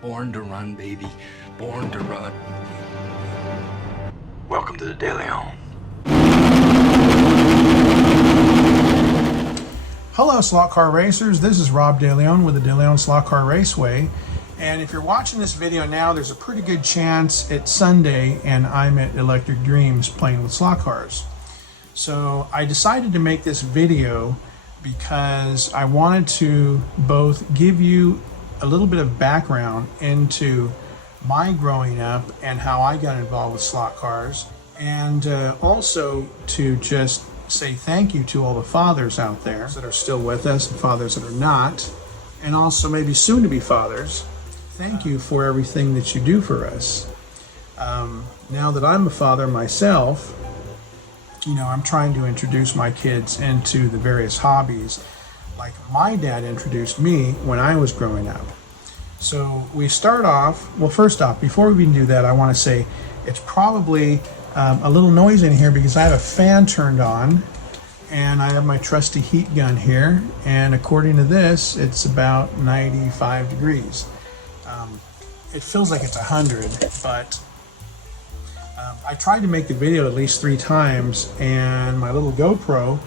Born to run, baby. Born to run. Welcome to the De Leon. Hello, slot car racers. This is Rob De Leon with the De Leon Slot Car Raceway. And if you're watching this video now, there's a pretty good chance it's Sunday and I'm at Electric Dreams playing with slot cars. So I decided to make this video because I wanted to both give you a little bit of background into my growing up and how I got involved with slot cars, and also to just say thank you to all the fathers out there that are still with us and fathers that are not, and also maybe soon to be fathers. Thank you for everything that you do for us. Now that I'm a father myself, you know, I'm trying to introduce my kids into the various hobbies like my dad introduced me when I was growing up. So we start off, well, first off, before we even do that, I want to say it's probably a little noisy in here because I have a fan turned on and I have my trusty heat gun here, and according to this, it's about 95 degrees. It feels like it's 100, but I tried to make the video at least 3 times, and my little GoPro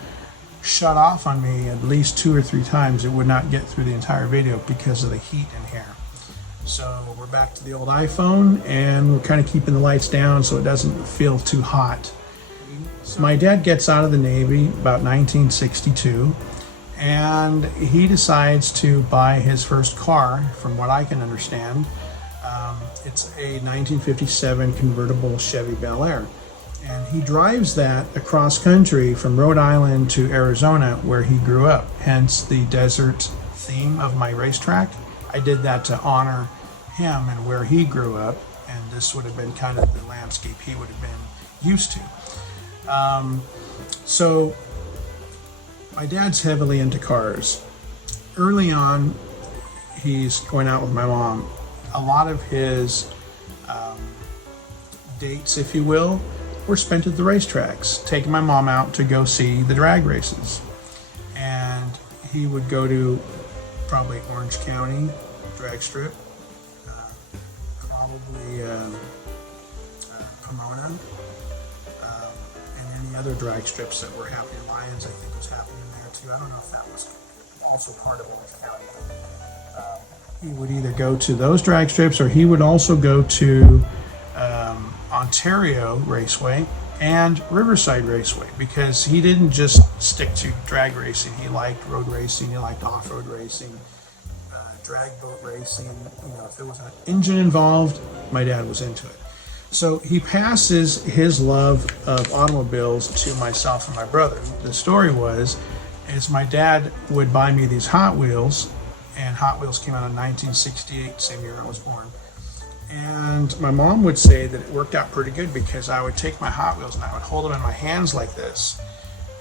shut off on me at least 2 or 3 times. It would not get through the entire video because of the heat in here. So we're back to the old iPhone, and we're kind of keeping the lights down so it doesn't feel too hot. So my dad gets out of the Navy about 1962, and he decides to buy his first car, from what I can understand. It's a 1957 convertible Chevy Bel Air. And he drives that across country from Rhode Island to Arizona, where he grew up, hence the desert theme of my racetrack. I did that to honor him and where he grew up, and this would have been kind of the landscape he would have been used to. So my dad's heavily into cars. Early on, he's going out with my mom. A lot of his dates, if you will, were spent at the racetracks, taking my mom out to go see the drag races. And he would go to probably Orange County drag strip, probably Pomona, and any other drag strips that were happening. Lions, I think, was happening there too. I don't know if that was also part of Orange County. He would either go to those drag strips, or he would also go to Ontario Raceway and Riverside Raceway, because he didn't just stick to drag racing. He liked road racing, he liked off-road racing, drag boat racing. You know, if there was an engine involved, my dad was into it. So he passes his love of automobiles to myself and my brother. The story was, is my dad would buy me these Hot Wheels, and Hot Wheels came out in 1968, same year I was born. And my mom would say that it worked out pretty good because I would take my Hot Wheels and I would hold them in my hands like this.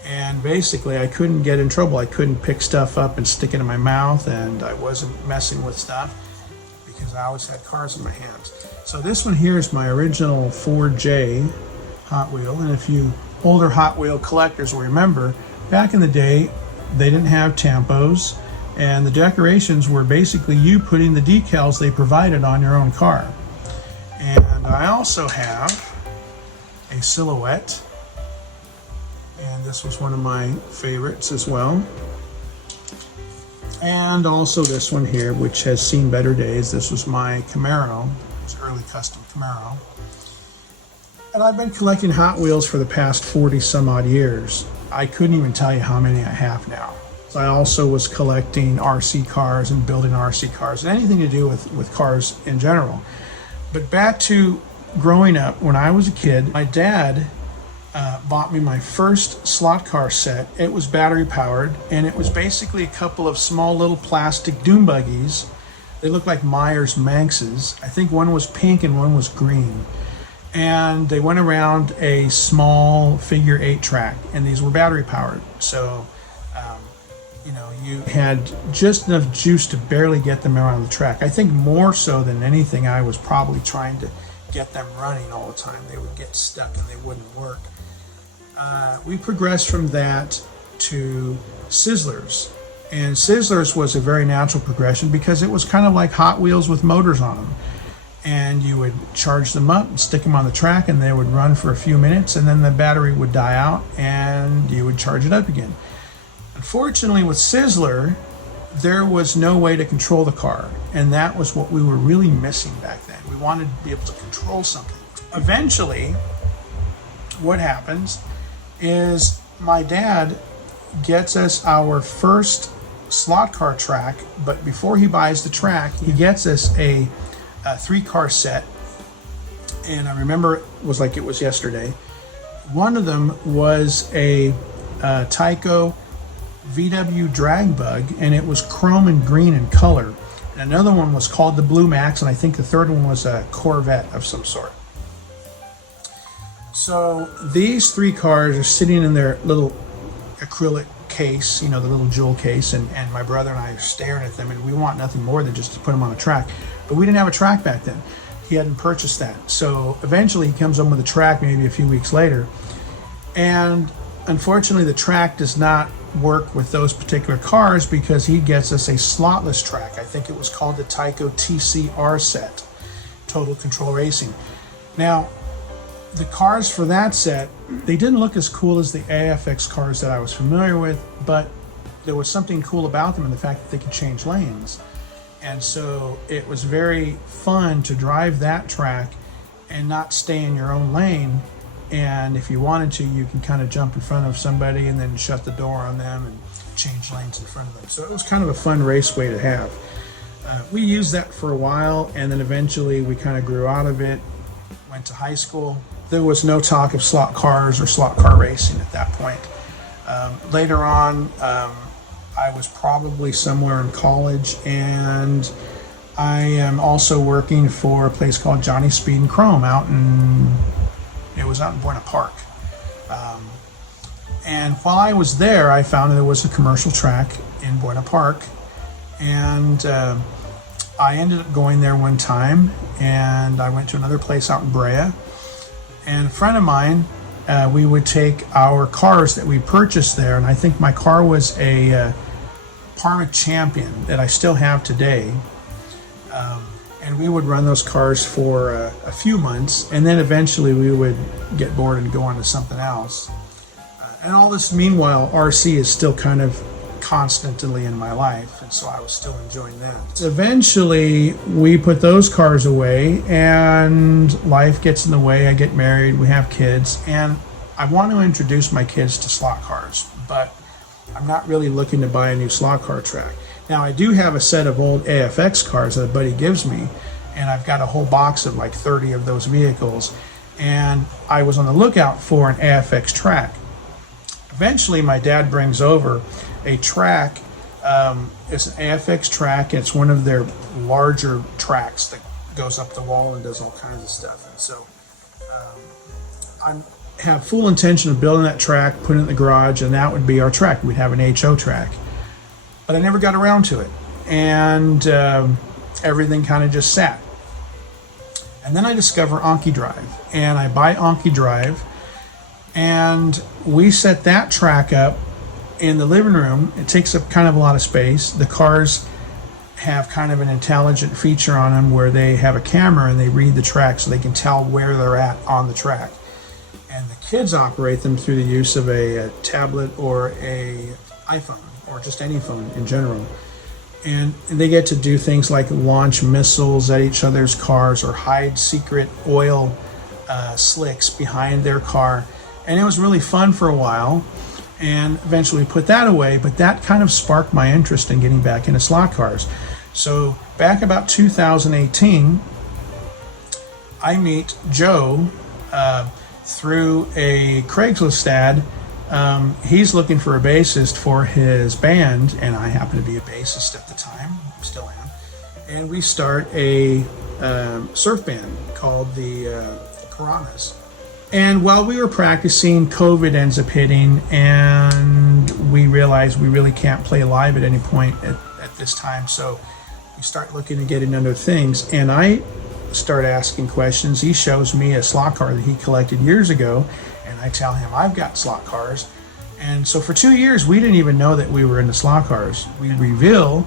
And basically I couldn't get in trouble. I couldn't pick stuff up and stick it in my mouth, and I wasn't messing with stuff because I always had cars in my hands. So this one here is my original 4J Hot Wheel. And if you older Hot Wheel collectors will remember, back in the day, they didn't have tampos, and the decorations were basically you putting the decals they provided on your own car. And I also have a Silhouette, and this was one of my favorites as well. And also this one here, which has seen better days. This was my Camaro. It's an early custom Camaro. And I've been collecting Hot Wheels for the past 40 some odd years. I couldn't even tell you how many I have now. I also was collecting RC cars and building RC cars and anything to do with cars in general. But back to growing up, when I was a kid, my dad bought me my first slot car set. It was battery powered, and it was basically a couple of small little plastic dune buggies. They looked like Myers Manxes. I think one was pink and one was green. And they went around a small figure 8 track, and these were battery powered. So you know, you had just enough juice to barely get them around the track. I think more so than anything, I was probably trying to get them running all the time. They would get stuck and they wouldn't work. We progressed from that to Sizzlers. And Sizzlers was a very natural progression because it was kind of like Hot Wheels with motors on them. And you would charge them up and stick them on the track, and they would run for a few minutes, and then the battery would die out and you would charge it up again. Unfortunately, with Sizzler, there was no way to control the car, and that was what we were really missing back then. We wanted to be able to control something. Eventually, what happens is my dad gets us our first slot car track, but before he buys the track, he gets us a 3-car set, and I remember it was like it was yesterday. One of them was a Tyco VW drag bug, and it was chrome and green in color. And another one was called the Blue Max, and I think the third one was a Corvette of some sort. So these 3 cars are sitting in their little acrylic case, you know, the little jewel case, and my brother and I are staring at them, and we want nothing more than just to put them on a track. But we didn't have a track back then. He hadn't purchased that. So eventually he comes home with a track maybe a few weeks later. And unfortunately the track does not work with those particular cars because he gets us a slotless track. I think it was called the Tyco TCR set, Total Control Racing. Now, the cars for that set, they didn't look as cool as the AFX cars that I was familiar with, but there was something cool about them in the fact that they could change lanes. And so it was very fun to drive that track and not stay in your own lane. And if you wanted to, you can kind of jump in front of somebody and then shut the door on them and change lanes in front of them. So it was kind of a fun raceway to have. We used that for a while, and then eventually we kind of grew out of it, went to high school. There was no talk of slot cars or slot car racing at that point. Later on, I was probably somewhere in college, and I am also working for a place called Johnny Speed and Chrome out in Buena Park. And while I was there, I found there was a commercial track in Buena Park, and I ended up going there one time, and I went to another place out in Brea, and a friend of mine, we would take our cars that we purchased there, and I think my car was a Parma Champion that I still have today, and we would run those cars for a few months, and then eventually we would get bored and go on to something else. And all this meanwhile, RC is still kind of constantly in my life, and so I was still enjoying that. Eventually we put those cars away, and life gets in the way. I get married, we have kids, and I want to introduce my kids to slot cars, but I'm not really looking to buy a new slot car track. Now, I do have a set of old AFX cars that a buddy gives me, and I've got a whole box of like 30 of those vehicles, and I was on the lookout for an AFX track. Eventually my dad brings over a track. It's an AFX track. It's one of their larger tracks that goes up the wall and does all kinds of stuff. And so I have full intention of building that track, putting it in the garage, and that would be our track. We'd have an HO track. But I never got around to it, and everything kind of just sat. And then I discover Anki Drive, and I buy Anki Drive, and we set that track up in the living room. It takes up kind of a lot of space. The cars have kind of an intelligent feature on them where they have a camera and they read the track so they can tell where they're at on the track. And the kids operate them through the use of a tablet or a iPhone, or just any phone in general. And they get to do things like launch missiles at each other's cars or hide secret oil slicks behind their car. And it was really fun for a while, and eventually put that away, but that kind of sparked my interest in getting back into slot cars. So back about 2018, I meet Joe through a Craigslist ad. He's looking for a bassist for his band, and I happen to be a bassist at the time, still am. And we start a surf band called the Piranhas. And while we were practicing, COVID ends up hitting, and we realize we really can't play live at any point at this time. So we start looking at getting into things, and I start asking questions. He shows me a slot car that he collected years ago, and I tell him I've got slot cars, And so for 2 years, we didn't even know that we were into slot cars. We reveal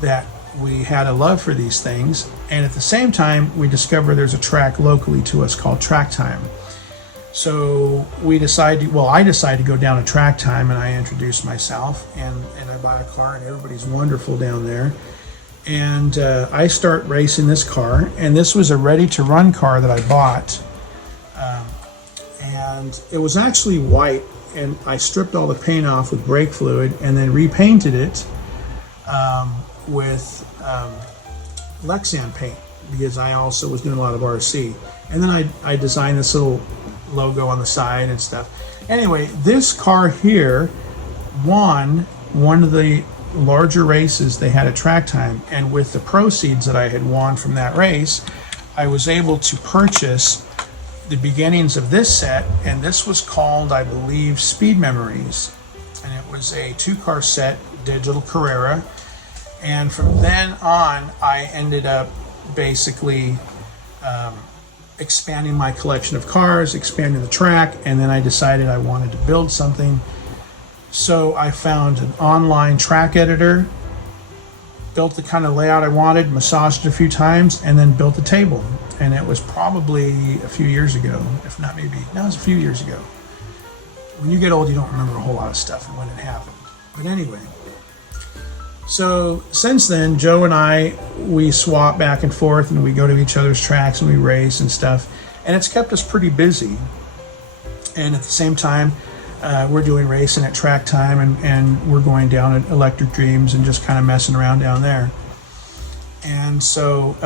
that we had a love for these things, and at the same time, we discover there's a track locally to us called Track Time. So I decided to go down to Track Time, and I introduced myself, and I bought a car, and everybody's wonderful down there. And I start racing this car, and this was a ready-to-run car that I bought, and it was actually white, and I stripped all the paint off with brake fluid, and then repainted it with Lexan paint, because I also was doing a lot of RC. And then I designed this little logo on the side and stuff. Anyway, this car here won one of the larger races they had at Track Time, and with the proceeds that I had won from that race, I was able to purchase the beginnings of this set, and this was called, I believe, Speed Memories, and it was a 2-car set, digital Carrera. And from then on, I ended up basically expanding my collection of cars, expanding the track, and then I decided I wanted to build something. So I found an online track editor, built the kind of layout I wanted, massaged it a few times, and then built the table. And it was probably a few years ago, if not maybe, no, it was a few years ago. When you get old, you don't remember a whole lot of stuff and when it happened. But anyway, so since then, Joe and we swap back and forth, and we go to each other's tracks and we race and stuff. And it's kept us pretty busy. And at the same time, we're doing racing at Track Time, and we're going down at Electric Dreams and just kind of messing around down there. And so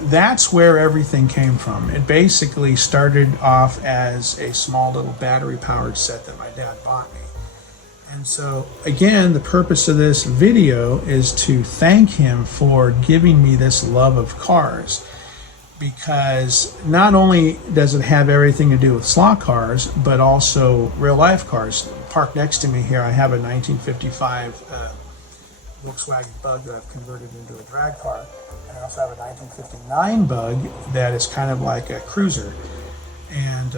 that's where everything came from. It basically started off as a small little battery-powered set that my dad bought me. And so, again, the purpose of this video is to thank him for giving me this love of cars, because not only does it have everything to do with slot cars, but also real-life cars. Parked next to me here, I have a 1955 Volkswagen Bug that I've converted into a drag car. And I also have a 1959 Bug that is kind of like a cruiser. And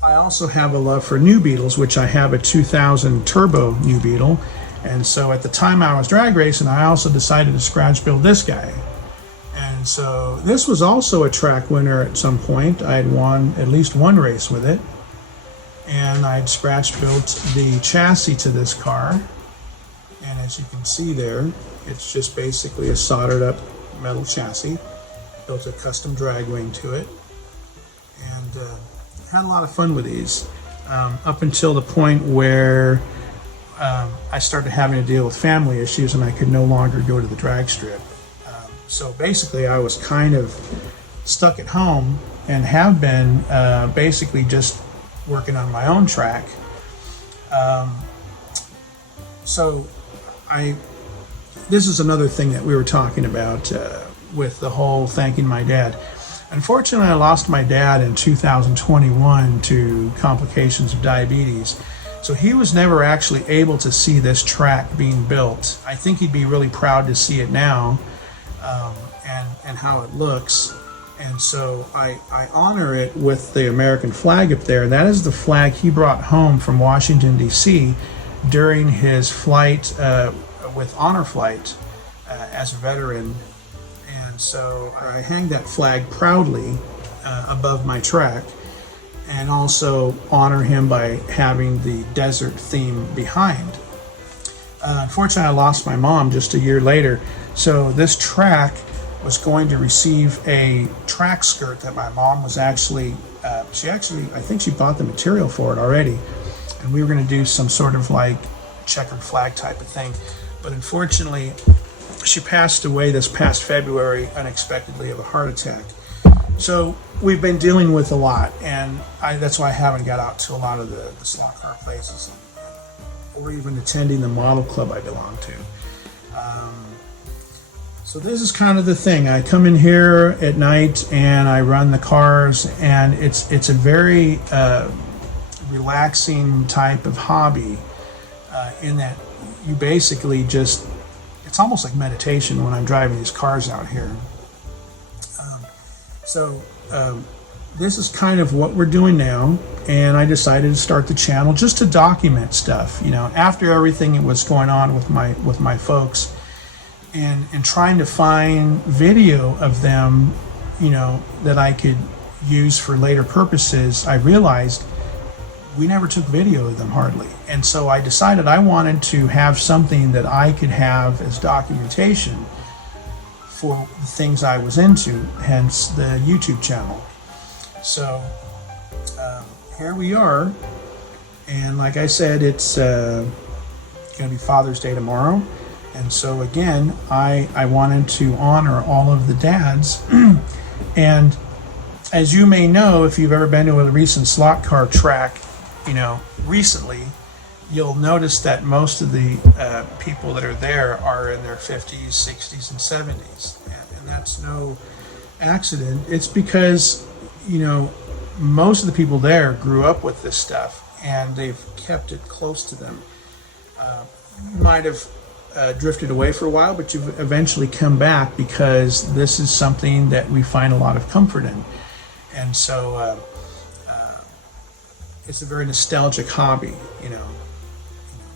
I also have a love for New Beetles, which I have a 2000 Turbo New Beetle. And so at the time I was drag racing, I also decided to scratch build this guy. And so this was also a track winner at some point. I had won at least one race with it. And I'd scratch built the chassis to this car. And as you can see there, it's just basically a soldered up metal chassis. Built a custom drag wing to it. And had a lot of fun with these up until the point where I started having to deal with family issues, and I could no longer go to the drag strip. So basically I was kind of stuck at home, and have been basically just working on my own track. This is another thing that we were talking about with the whole thanking my dad. Unfortunately, I lost my dad in 2021 to complications of diabetes. So he was never actually able to see this track being built. I think he'd be really proud to see it now, and how it looks. And so I honor it with the American flag up there. That is the flag he brought home from Washington, D.C. during his flight with Honor Flight as a veteran. And so I hang that flag proudly above my track, and also honor him by having the desert theme behind. Unfortunately, I lost my mom just a year later, so this track was going to receive a track skirt that my mom was I think she bought the material for it already, and we were going to do some sort of like checkered flag type of thing. But unfortunately, she passed away this past February unexpectedly of a heart attack. So we've been dealing with a lot, and that's why I haven't got out to a lot of the slot car places, or even attending the model club I belong to. So this is kind of the thing. I come in here at night and I run the cars, and it's a very relaxing type of hobby in that you basically just, it's almost like meditation when I'm driving these cars out here. this is kind of what we're doing now, and I decided to start the channel just to document stuff, you know, after everything that was going on with my folks, and trying to find video of them, you know, that I could use for later purposes. I realized we never took video of them hardly, and so I decided I wanted to have something that I could have as documentation for the things I was into, hence the YouTube channel. So here we are, and like I said, it's going to be Father's Day tomorrow, and so again, I wanted to honor all of the dads. And as you may know, if you've ever been to a recent slot car track, you know, recently, you'll notice that most of the people that are there are in their 50s, 60s, and 70s, and that's no accident. It's because, you know, most of the people there grew up with this stuff, and they've kept it close to them. You might have drifted away for a while, but you've eventually come back because this is something that we find a lot of comfort in. And so it's a very nostalgic hobby, you know.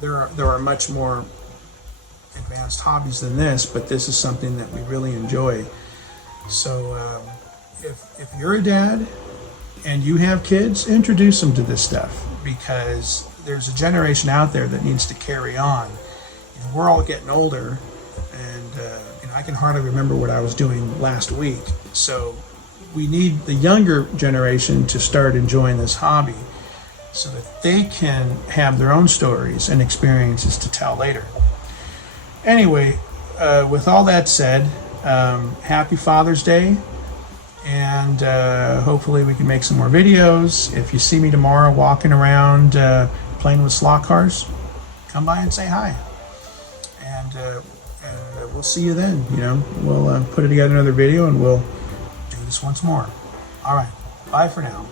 There are much more advanced hobbies than this, but this is something that we really enjoy. So if you're a dad and you have kids, introduce them to this stuff, because there's a generation out there that needs to carry on. You know, we're all getting older, and you know, I can hardly remember what I was doing last week. So we need the younger generation to start enjoying this hobby, so that they can have their own stories and experiences to tell later. Anyway, with all that said, happy Father's Day, and hopefully we can make some more videos. If you see me tomorrow walking around playing with slot cars, come by and say hi, and we'll see you then. You know, we'll put together another video, and we'll do this once more. All right, bye for now.